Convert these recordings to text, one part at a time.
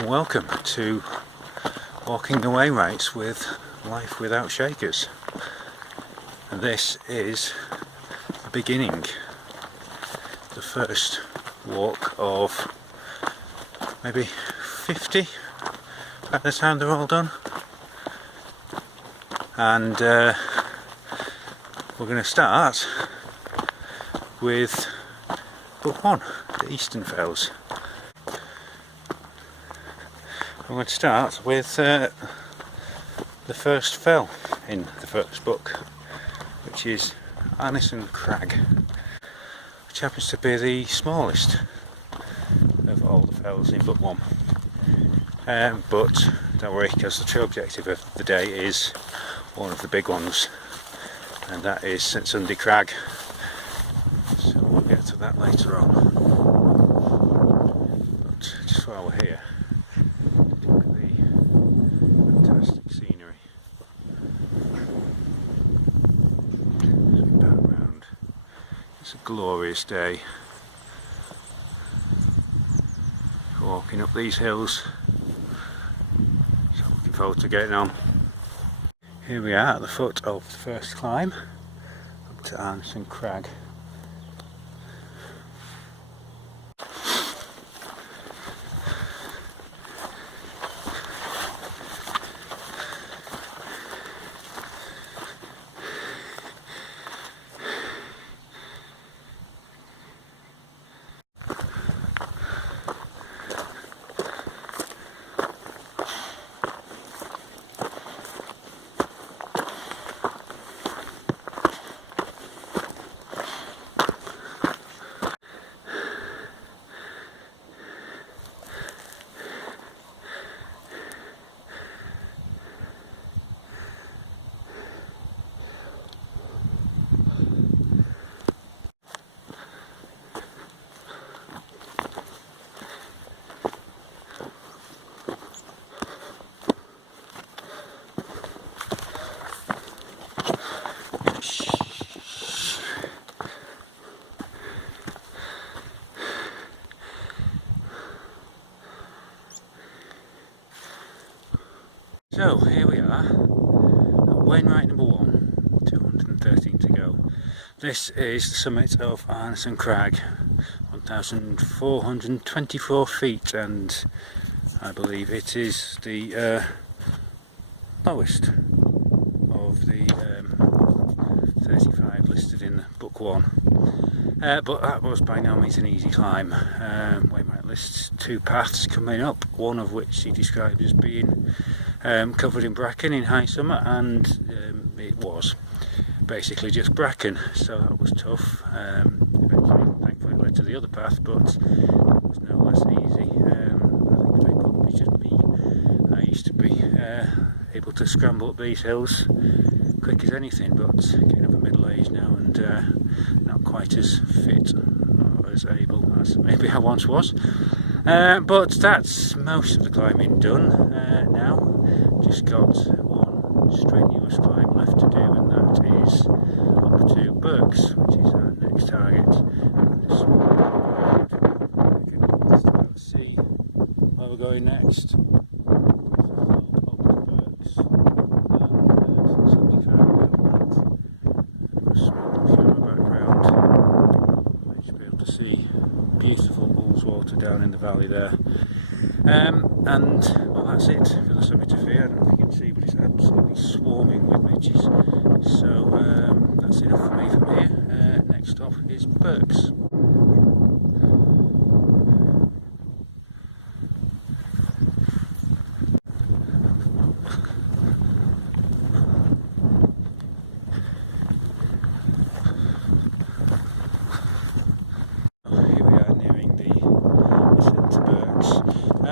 and welcome to Walking the Wainwrights with Life Without Shakers. And this is the beginning, the first walk of maybe 50 by the time they're all done. And we're going to start with book 1, the Eastern Fells. I'm going to start with the first fell in the first book, which is Arnison Crag, which happens to be the smallest of all the fells in book 1. But don't worry, because the true objective of the day is one of the big ones, and that is St Sunday Crag. So we'll get to that later on. But just while we're here, look at the fantastic scenery. As we pan round, it's a glorious day. Walking up these hills, so looking forward to getting on. Here we are at the foot of the first climb up to Arnison Crag. So here we are at Wainwright number 1, 213 to go. This is the summit of Arnison Crag, 1,424 feet, and I believe it is the lowest of the 35 listed in book 1. But that was by no means an easy climb. Wainwright lists 2 paths coming up, one of which he described as being covered in bracken in high summer, and it was basically just bracken, so that was tough. Eventually, thankfully, it led to the other path, but it was no less easy. I think the big problem is just me. I used to be able to scramble up these hills quick as anything, but getting up at middle age now and not quite as fit or as able as maybe I once was. But that's most of the climbing done now. Just got one strenuous climb left to do, and that is up to Birks, which is our next target. Just start to see where we're going next. Beautiful Water down in the valley there, and well, that's it for the summit of here. I don't know if you can see, but it's absolutely swarming with midges, so that's enough for me from here. Next stop is Birks.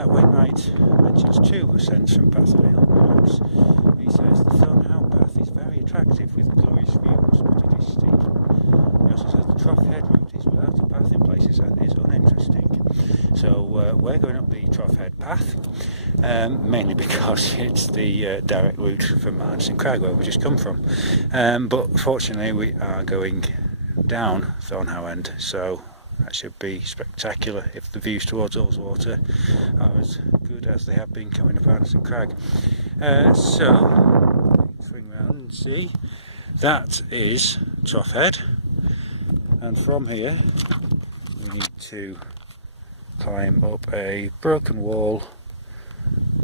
Wainwright mentions 2 ascents from Pathfinder Birks. He says the Thornhouse path is very attractive with glorious views, but it is steep. He also says the Trough Head route is without a path in places and is uninteresting. So we're going up the Trough Head path, mainly because it's the direct route from Arnison Crag, where we just come from. But fortunately we are going down Thornhouse End, so that should be spectacular if the views towards Ullswater are as good as they have been coming up Arnison Crag. So, swing round and see, that is Trough Head, and from here we need to climb up a broken wall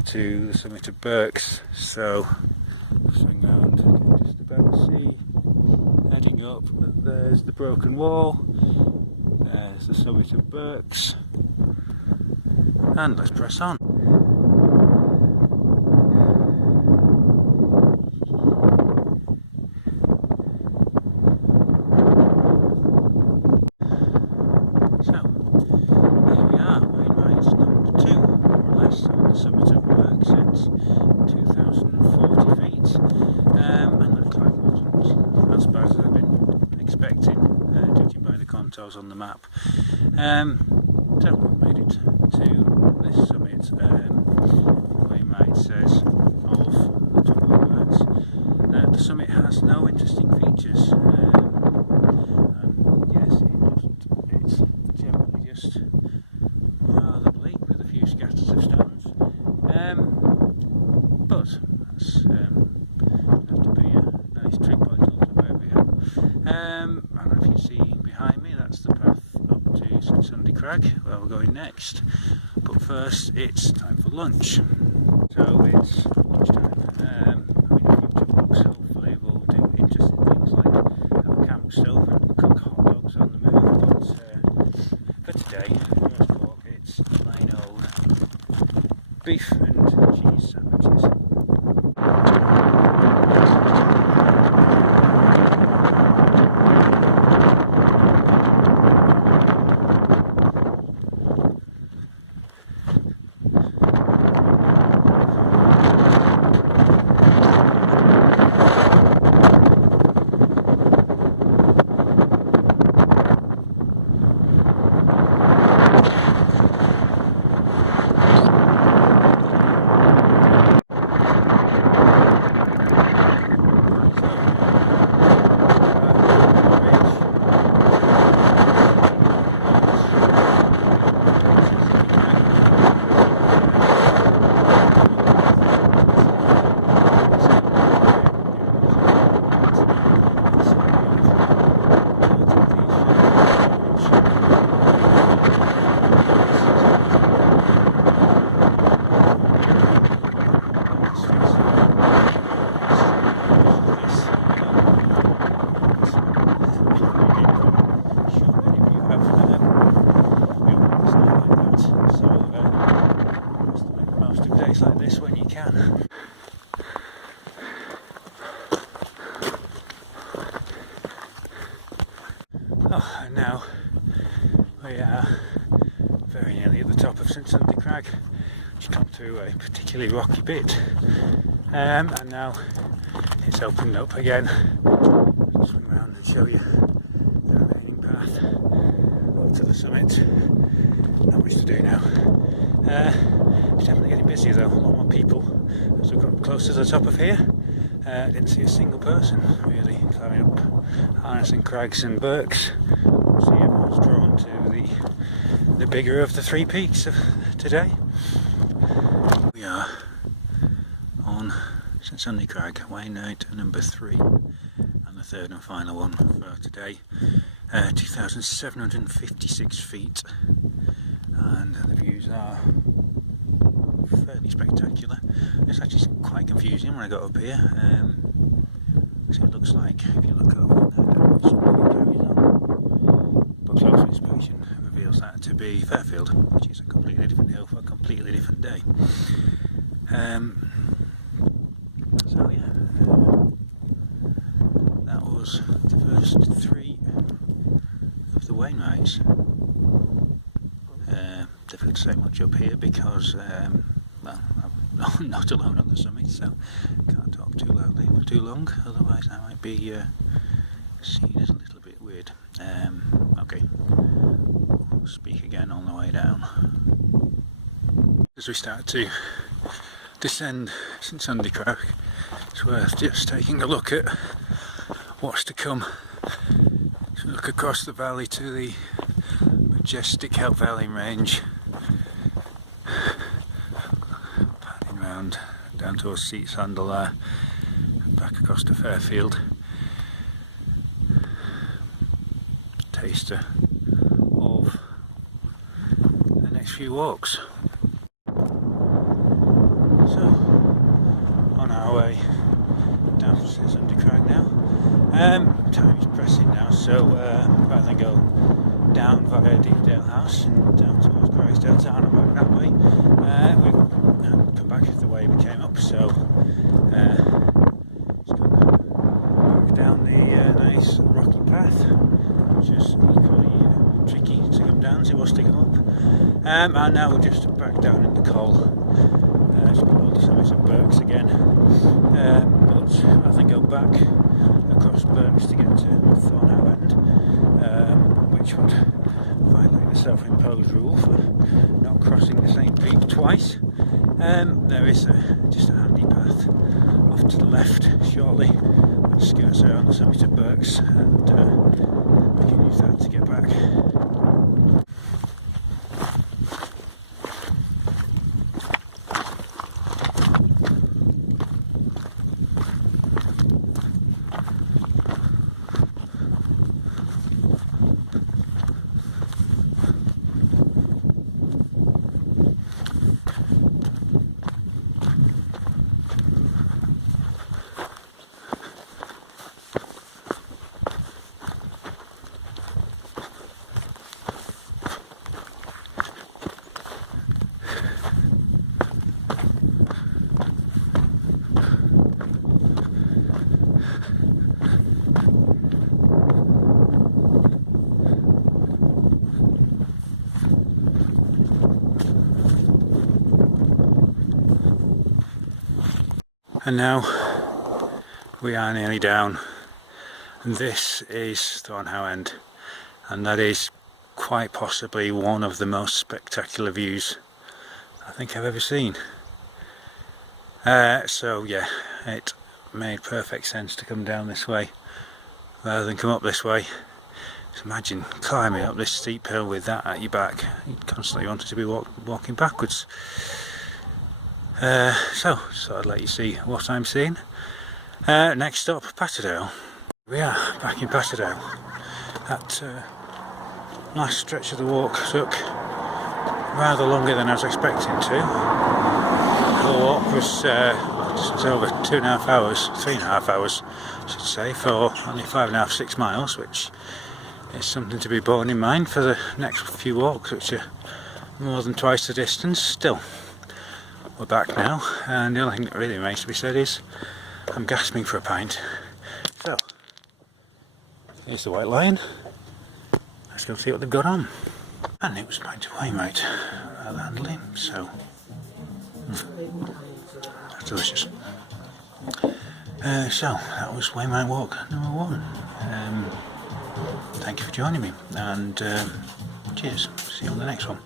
to the summit of Birks. So, swing round, just about to see, heading up, there's the broken wall, there's the summit of Birks, and let's press on. So, here we are, Wainwrights number 2, more or less, on the summit of Birks at 2,040 feet, and the climb wasn't as bad as I've been expecting, judging by the contours on the map. So we made it to this summit. Wainwright says of the two Wainwrights that the summit has no interesting features, and yes, it doesn't. It's generally just rather bleak with a few scatters of stones, but that's have to be a nice trip point also where we are. And if you see behind me, that's the path up to St Crag, where we're going next. But first, it's time for lunch. So it's lunchtime. In future books, hopefully we'll do interesting things like have a camp stove and cook hot dogs on the move. But for today, first walk, it's plain old beef and cheese sandwiches. Like this when you can. Oh, and now we are very nearly at the top of St Crag. Just come through a particularly rocky bit, and now it's opened up again. I'll swing around and show you the remaining path up to the summit. Not much to do now. It's definitely getting busier though, a lot more people. As we got close to the top of here, I didn't see a single person really climbing up Arnison Crags and Birks. See, everyone's drawn to the bigger of the three peaks of today. We are on St Crag, Wainwright number 3, and the third and final one for today. 2,756 feet, and the views are fairly spectacular. It's actually quite confusing when I got up here. So it looks like, if you look over there, something carries on. But closer inspection reveals that to be Fairfield, which is a completely different hill for a completely different day. So yeah, that was the first 3 of the Wainwrights. Difficult to say much up here because well, I'm not alone on the summit, so can't talk too loudly for too long, otherwise I might be seen as a little bit weird. Okay, we'll speak again on the way down. As we start to descend St Crag, it's worth just taking a look at what's to come. So look across the valley to the majestic Helvellyn range. Panning round down towards Seat Sandal there, back across to Fairfield. Taster of the next few walks. So, on our way down to Arnison Crag now. Time is pressing now, so rather than go down via Deepdale House and down towards Grisdale Town and back that way, we've come back the way we came up, so just come back down the nice rocky path, which is equally tricky to come down as it was to go up, and now we're just back down in the Col. Just below the summit of Birks again, but I think I'll go back across Birks to get to Thornhow End, which would violate the self-imposed rule for not crossing the same peak twice. There is just a handy path off to the left shortly, which skirts around the summit of Birks, and we can use that to get back. And now we are nearly down, and this is Thornhow End, and that is quite possibly one of the most spectacular views I think I've ever seen. So yeah, it made perfect sense to come down this way rather than come up this way. Just imagine climbing up this steep hill with that at your back. You'd constantly wanted to be walking backwards. So I'd let you see what I'm seeing. Next stop, Patterdale. We are back in Patterdale. That last stretch of the walk took rather longer than I was expecting to. The walk was just over 2.5 hours, 3.5 hours I should say, for only 5.5, 6 miles, which is something to be borne in mind for the next few walks, which are more than twice the distance. Still, we're back now, and the only thing that really remains to be said is I'm gasping for a pint. So, here's the White Lion. Let's go see what they've got on. And it was a pint of Wainwright rather handily, so that's delicious. So, that was Wainwright Walk number 1. Thank you for joining me, and cheers. See you on the next one.